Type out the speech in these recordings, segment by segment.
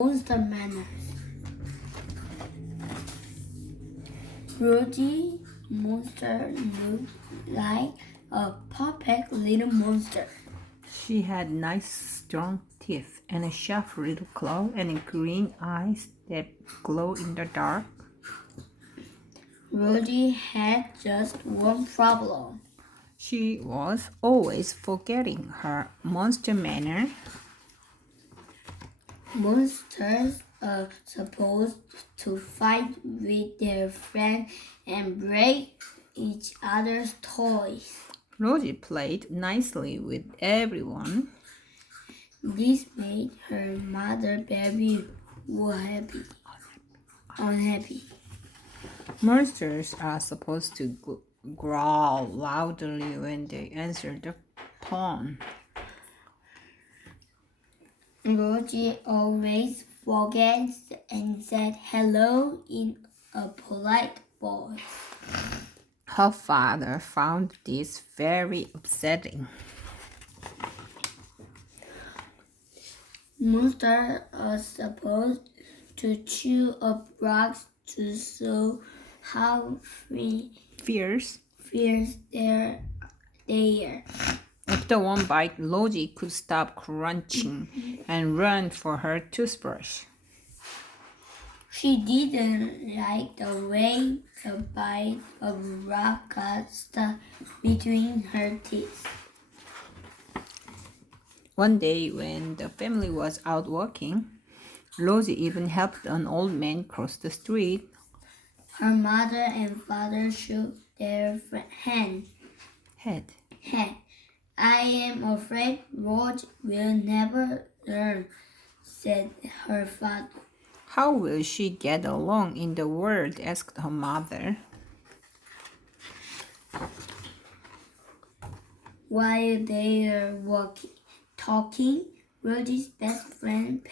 Monster manners. Rosie monster looked like a perfect little monster. She had nice strong teeth and a sharp little claw and green eyes that glow in the dark. Rosie had just one problem. She was always forgetting her monster manner. Monsters are supposed to fight with their friends and break each other's toys. Rosie played nicely with everyone. This made her mother very unhappy. Monsters are supposed to growl loudly when they answer the phone. Rosie always forgets and said hello in a polite voice. Her father found this very upsetting. Monsters are supposed to chew up rocks to show how Fierce. fierce they are. After one bite, Rosie could stop crunching and run for her toothbrush. She didn't like the way the bite of rock got stuck between her teeth. One day, when the family was out walking, Rosie even helped an old man cross the street. Her mother and father shook their head. I am afraid Rosie will never learn, said her father. How will she get along in the world? Asked her mother. While they were talking, Rosie's best friend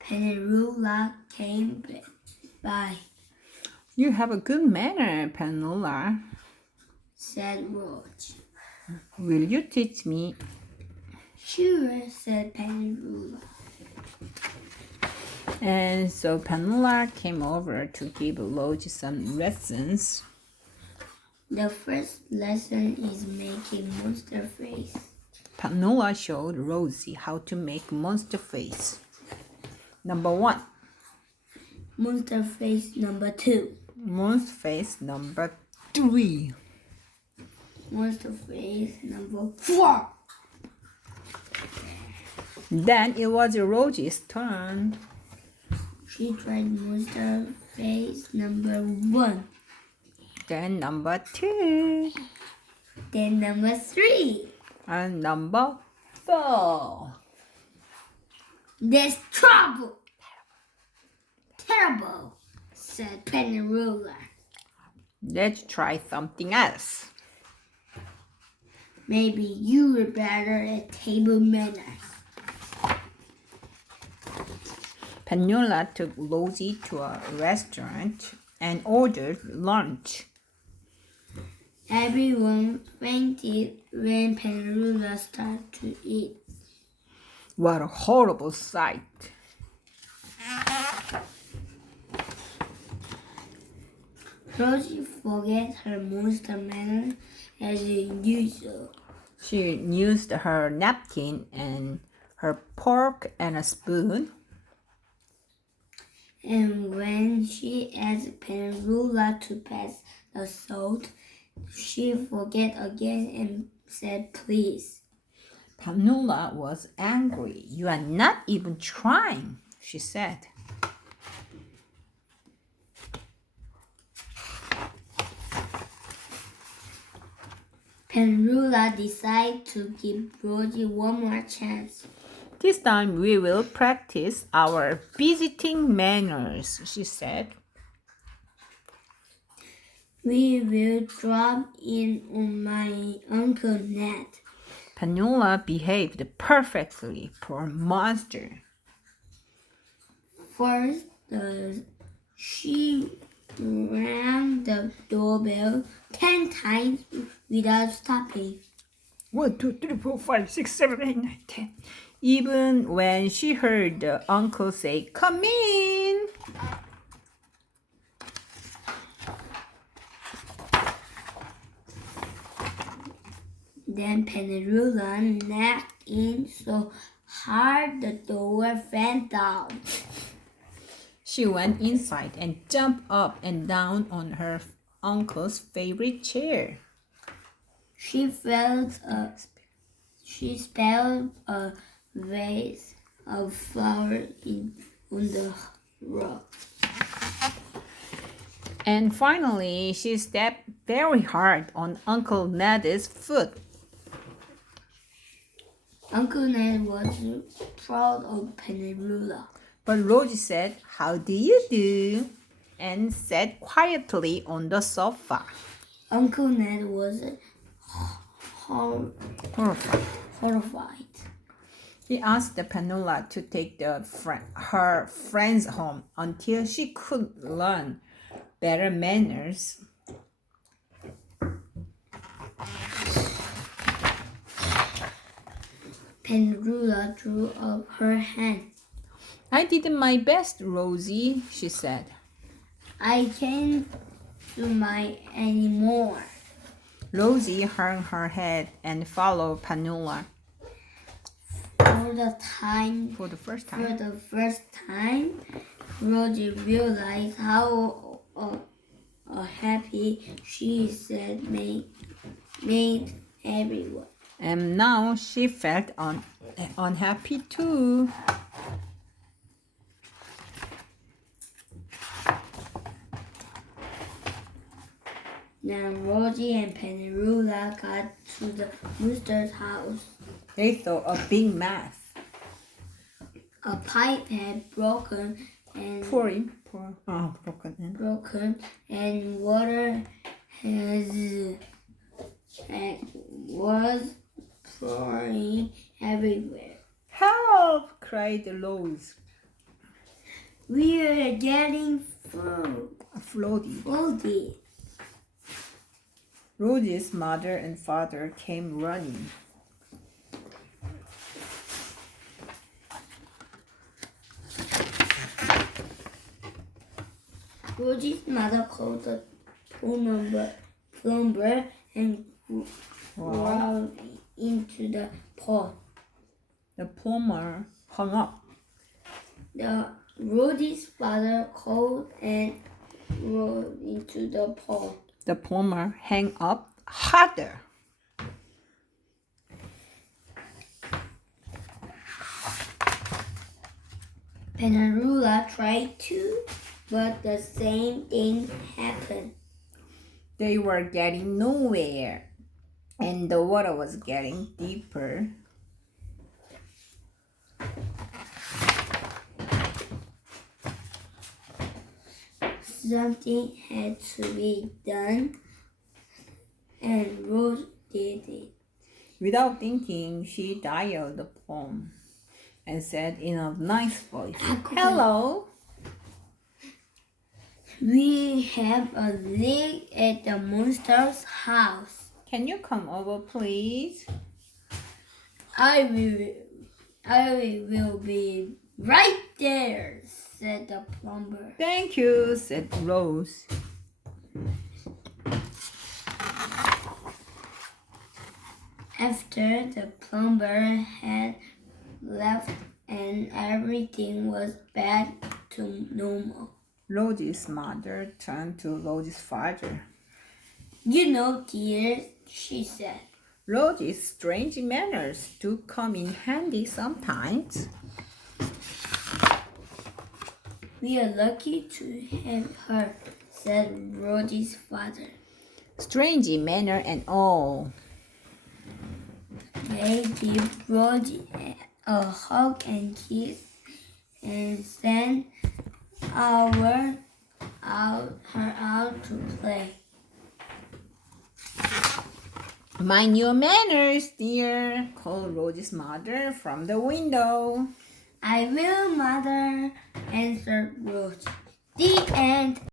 Penarula came by, You have a good manner, Penula. said Rosie. Will you teach me? Sure, said Penarula. And so Penula came over to give Rosie some lessons. The first lesson is making monster face. Penula showed Rosie how to make monster face. Number 1. Monster face number 2. Monster face number 3. Monster face number 4. Then it was Rosie's turn. She tried monster face number 1. Then number 2. Then number 3. And number 4. There's trouble. Terrible, said Penarula. Let's try something else. Maybe you were better at table manners. Penula took Rosie to a restaurant and ordered lunch. Everyone fainted when Penarula started to eat. What a horrible sight. Rosie forget her monster manner as usual. She used her napkin and her fork and a spoon. And when she asked Penarula to pass the salt, she forget again and said please. Penula was angry. You are not even trying, she said. Penarula decided to give Rosie one more chance. This time we will practice our visiting manners, she said. We will drop in on my Uncle Ned. Penula behaved perfectly for a monster. First, she rang the doorbell 10 times without stopping. 1, 2, 3, 4, 5, 6, 7, 8, 9, 10. even when she heard the uncle say, "Come in." Then Penarula knocked in so hard the door fell down. She went inside and jumped up and down on her uncle's favorite chair. She spilled a vase of flour on the rug. And finally, she stepped very hard on Uncle Ned's foot. Uncle Ned was proud of Penarula. But Rosie said, "How do you do?" and sat quietly on the sofa. Uncle Ned was Horrified. horrified. He asked the Penula to take her friends home until she could learn better manners. Penarula drew up her hand. "I did my best, Rosie," she said. I can't do my anymore. Rosie hung her head and followed Penula For the first time, Rosie realized how happy she said made everyone. and now she felt unhappy too. Now Rosie and Penarula got to the rooster's house. They saw a big mess. A pipe had broken and Broken. and water was pouring everywhere. "Help!" cried Rose. We are getting Floaty. Rosie's mother and father came running. Rosie's mother called the plumber and crawled into the pot. The plumber hung up. Rosie's father called and rolled into the pot. The plumber hung up harder. Penarula tried to, but the same thing happened. They were getting nowhere, and the water was getting deeper. Something had to be done, and Rose did it. Without thinking, she dialed the phone and said in a nice voice, "Hello." We have a leak at the monster's house. "Can you come over, please?" I will be right there," said the plumber. "Thank you," said Rose. After the plumber had left and everything was back to normal. Rosie's mother turned to Rosie's father. "You know, dear," she said, "Rosie's strange manners do come in handy sometimes." "We are lucky to have her," said Rosie's father. "Strange manner and all." They gave Rosie a hug and kiss and sent her out to play. "Mind your manners, dear," called Rosie's mother from the window. "I will, mother," answered Rose. The end.